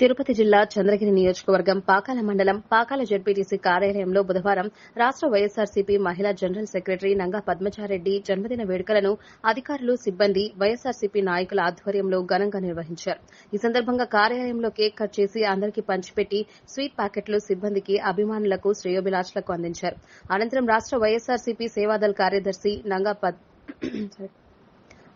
తిరుపతి జిల్లా చంద్రగిరి నియోజకవర్గం పాకాల మండలం పాకాల జడ్పీటీసీ కార్యాలయంలో బుధవారం రాష్ట వైఎస్సార్సీపీ మహిళా జనరల్ సెక్రటరీ నంగా పద్మచారెడ్డి జన్మదిన వేడుకలను అధికారులు సిబ్బంది వైఎస్సార్సీపీ నాయకుల ఆధ్వర్యంలో ఘనంగా నిర్వహించారు. ఈ సందర్భంగా కార్యాలయంలో కేక్ కట్ చేసి అందరికీ పంచిపెట్టి స్వీట్ ప్యాకెట్లు సిబ్బందికి అభిమానులకు శ్రేయోభిలాషులకు అందించారు. అనంతరం రాష్ట వైఎస్సార్సీపీ సేవాదల్ కార్యదర్శి నంగా పద్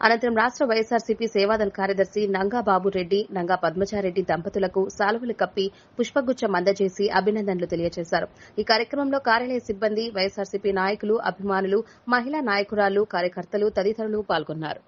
అనంతరం రాష్ట వైఎస్సార్సీపీ సేవాదల్ కార్యదర్శి నంగాబాబు రెడ్డి నంగా పద్మచారెడ్డి దంపతులకు సాలువలు కప్పి పుష్పగుచ్చం అందజేసి అభినందనలు తెలియజేశారు. ఈ కార్యక్రమంలో కార్యాలయ సిబ్బంది వైఎస్సార్సీపీ నాయకులు అభిమానులు మహిళా నాయకురాలు కార్యకర్తలు తదితరులు పాల్గొన్నారు.